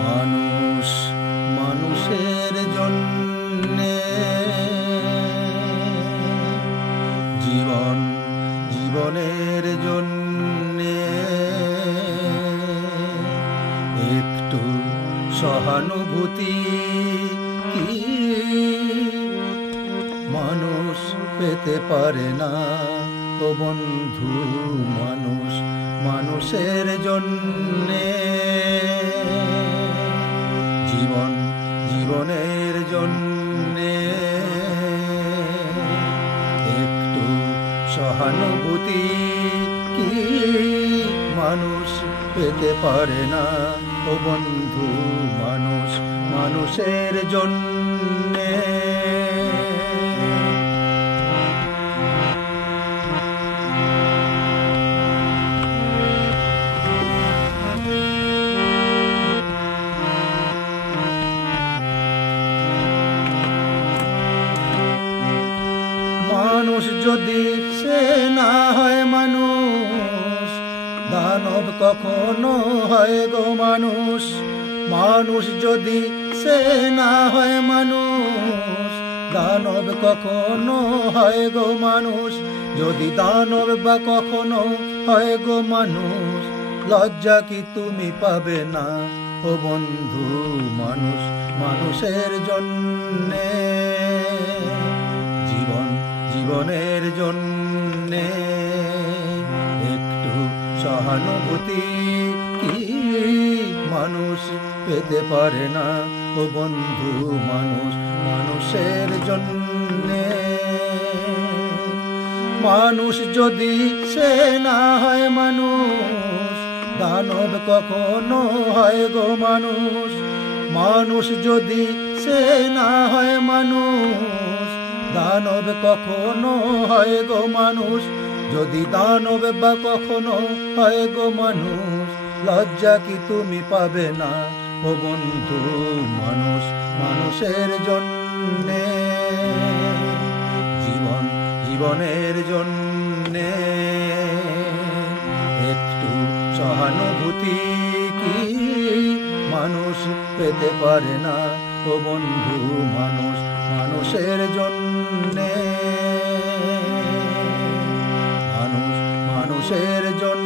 মানুষ মানুষের জন্যে, জীবন জীবনের জন্যে, একটু সহানুভূতি কি মানুষ পেতে পারে না? ও বন্ধু, মানুষ মানুষের জন্যে, জীবন জীবনের জন্যে, একটু সহানুভূতি কি মানুষ পেতে পারে না? ও বন্ধু, মানুষ মানুষের জন্যে। মানুষ যদি সে না হয় মানুষ, দানব কখনো হয় গো মানুষ। মানুষ যদি সে না হয় মানুষ, দানব কখনো হয় গো মানুষ। যদি দানব বা কখনো হয় গো মানুষ, লজ্জা কি তুমি পাবে না? ও বন্ধু, মানুষ মানুষের জন্যে, জীবন জীবনের জন্যে, একটু সহানুভূতি কি মানুষ পেতে পারে না? ও বন্ধু, মানুষ মানুষের জন্যে। মানুষ যদি সে না হয় মানুষ, দানব কখনো হয় গো মানুষ। মানুষ যদি সে না হয় মানুষ, দানব কখনো হয় গো মানুষ। যদি দানব বা কখনো হয় গো মানুষ, লজ্জা কি তুমি পাবে না? ও বন্ধু, মানুষ মানুষের জন্যে, জীবন জীবনের জন্যে, একটু সহানুভূতি কি মানুষ পেতে পারে না? ও বন্ধু, মানুষ মানুষের জন্যে, মানুষ মানুষের জন্য।